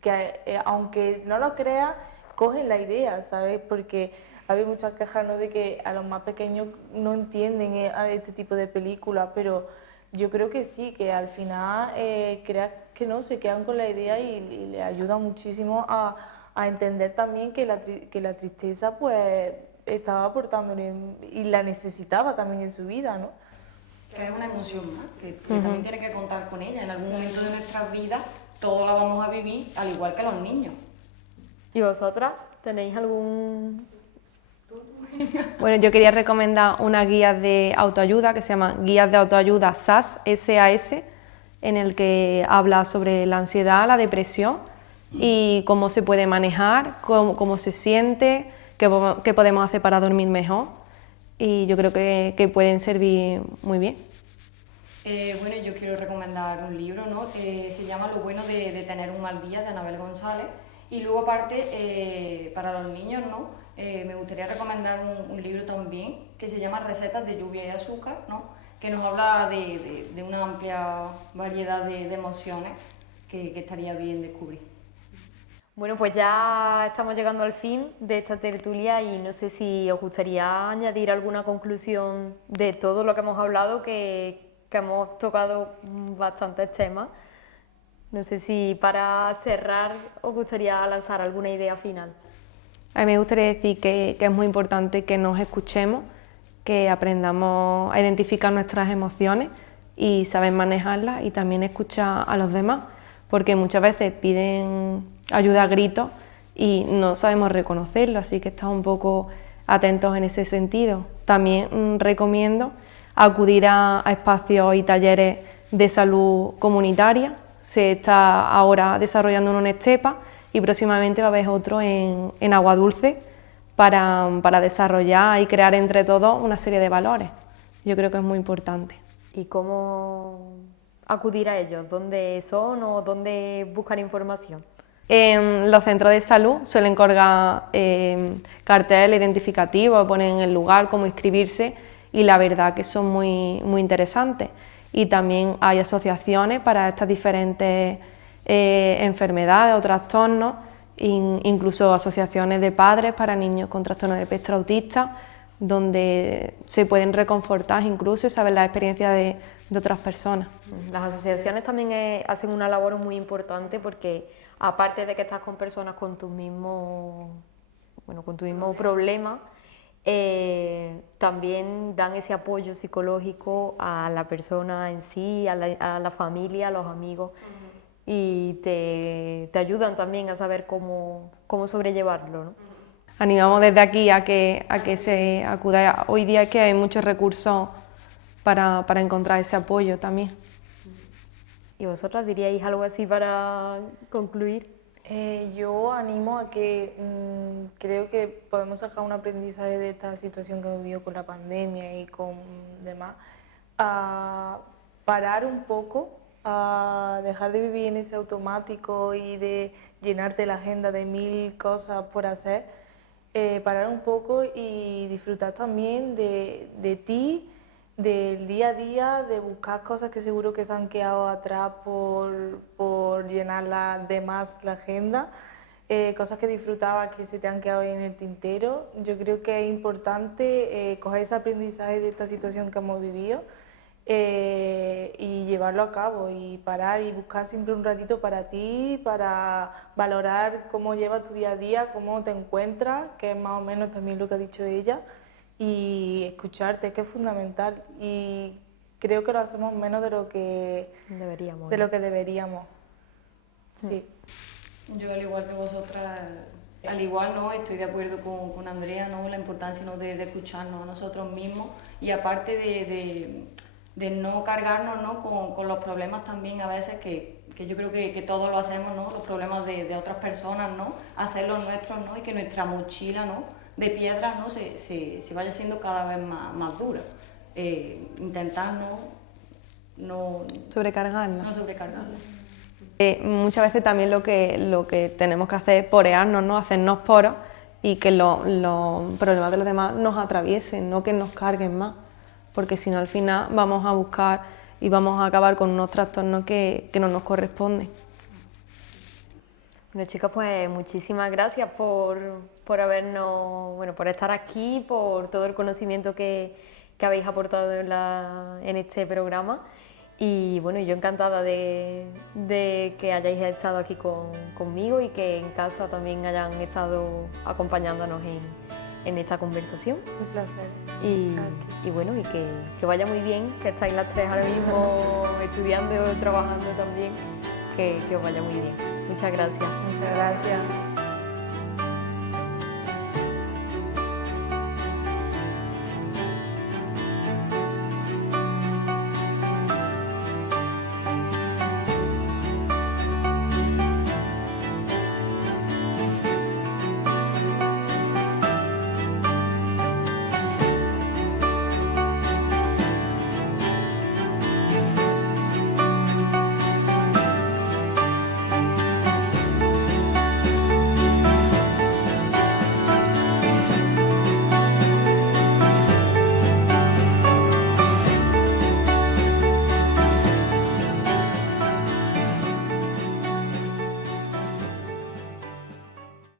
Que aunque no lo creas, cogen la idea, ¿sabes? Porque había muchas quejas, ¿no?, de que a los más pequeños no entienden este tipo de películas, pero yo creo que sí, que al final se quedan con la idea y le ayuda muchísimo a a entender también que que la tristeza pues estaba aportándole y la necesitaba también en su vida, ¿no? Que es una emoción más, que también tiene que contar con ella. En algún momento de nuestras vidas todos la vamos a vivir al igual que los niños. ¿Y vosotras tenéis algún...? Bueno, yo quería recomendar una guía de autoayuda que se llama Guías de Autoayuda SAS, SAS, en el que habla sobre la ansiedad, la depresión y cómo se puede manejar, cómo se siente, qué podemos hacer para dormir mejor, y yo creo que pueden servir muy bien. Bueno, yo quiero recomendar un libro, ¿no? Que se llama Lo bueno de tener un mal día, de Anabel González. Y luego aparte, para los niños, ¿no? Me gustaría recomendar un libro también que se llama Recetas de lluvia y azúcar, ¿no? Que nos habla de una amplia variedad de emociones que estaría bien descubrir. Bueno, pues ya estamos llegando al fin de esta tertulia y no sé si os gustaría añadir alguna conclusión de todo lo que hemos hablado, que hemos tocado bastantes temas. No sé si para cerrar os gustaría lanzar alguna idea final. A mí me gustaría decir que es muy importante que nos escuchemos, que aprendamos a identificar nuestras emociones y saber manejarlas, y también escuchar a los demás, porque muchas veces piden ayuda a gritos y no sabemos reconocerlo, así que estamos un poco atentos en ese sentido. También recomiendo acudir a espacios y talleres de salud comunitaria. Se está ahora desarrollando uno en Estepa y próximamente va a haber otro en Aguadulce para desarrollar y crear entre todos una serie de valores. Yo creo que es muy importante. ¿Y cómo acudir a ellos? ¿Dónde son o dónde buscar información? En los centros de salud suelen colgar carteles identificativos, ponen el lugar, cómo inscribirse, y la verdad que son muy interesantes. Y también hay asociaciones para estas diferentes enfermedades o trastornos, incluso asociaciones de padres para niños con trastornos de espectro autista, donde se pueden reconfortar incluso y saber la experiencia de otras personas. Las asociaciones también hacen una labor muy importante, porque aparte de que estás con personas con tu mismo problema, también dan ese apoyo psicológico a la persona en sí, a la familia, a los amigos, y te ayudan también a saber cómo sobrellevarlo, ¿no? Animamos desde aquí a que se acuda. Hoy día es que hay muchos recursos para encontrar ese apoyo también. ¿Y vosotras diríais algo así para concluir? Yo animo a que creo que podemos sacar un aprendizaje de esta situación que hemos vivido con la pandemia y con demás, a parar un poco, a dejar de vivir en ese automático y de llenarte la agenda de 1000 cosas por hacer, parar un poco y disfrutar también de ti, del día a día, de buscar cosas que seguro que se han quedado atrás por llenar de más la agenda, cosas que disfrutabas que se te han quedado ahí en el tintero. Yo creo que es importante coger ese aprendizaje de esta situación que hemos vivido y llevarlo a cabo, y parar y buscar siempre un ratito para ti, para valorar cómo llevas tu día a día, cómo te encuentras, que es más o menos también lo que ha dicho ella, y escucharte, que es fundamental, y creo que lo hacemos menos de lo que deberíamos. Sí. Yo, al igual que vosotras, ¿no? Estoy de acuerdo con Andrea, ¿no? La importancia, ¿no? de escucharnos a nosotros mismos, y aparte de no cargarnos, ¿no? con los problemas también a veces, que yo creo que todos lo hacemos, ¿no? Los problemas de otras personas, ¿no? Hacerlos nuestros, ¿no? Y que nuestra mochila, ¿no? De piedras, ¿no? se vaya siendo cada vez más dura. Intentar no Sobrecargarla. No sobrecargarla. Muchas veces también lo que tenemos que hacer es porearnos, ¿no? Hacernos poros, y que los problemas de los demás nos atraviesen, no que nos carguen más, porque si no al final vamos a buscar y vamos a acabar con unos trastornos que no nos corresponden. Bueno, chicas, pues muchísimas gracias por habernos, por estar aquí, por todo el conocimiento que habéis aportado en este programa. Y bueno, yo encantada de que hayáis estado aquí conmigo y que en casa también hayan estado acompañándonos en esta conversación. Un placer. Y bueno, y que vaya muy bien, que estáis las tres ahora mismo estudiando, trabajando también, que os vaya muy bien. Muchas gracias. Muchas gracias.